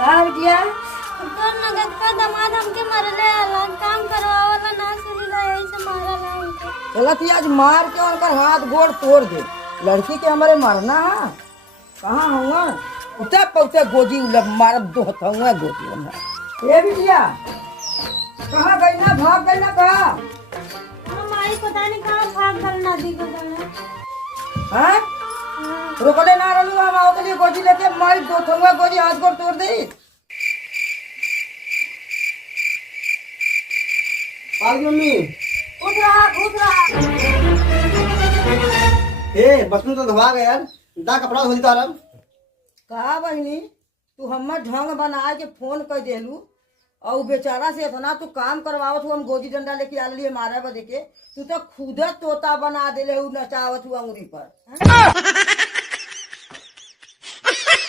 कहा किया तो नगद का दामाद हमके मरले आला काम करवावला ना सुनीला यही से मारला हमके। चलत ही आज मार के उनका हाथ गोड़ तोड़ दे। लड़की के हमारे मारना है कहाँ हुआ उते पौते गोजी उलग मारब दो हथुआ गोजी हमरा ए बिटिया कहाँ गई ना भाग गई ना कहा हम आई पता नहीं कहाँ भाग गल नदी को गए। हैं रुकले ना रहलू हम आओ तो गोजी लेके मारी दो हथुआ गोजी हाथ गोड़ तोड़ दे। आज मम्मी उठ रहा ए बसन तो धोआ गया यार दा कपड़ा धो दी तारा कहा बहनी तू हमार ढंग बना के फोन कर देलू और बेचारा से इतना तू काम करवावत हूँ हम गोजी डंडा लेके आ लिए मारे बजे के तू तो खुद तोता बना देले हूँ नचावत हूँ अंगुरी पर हैं?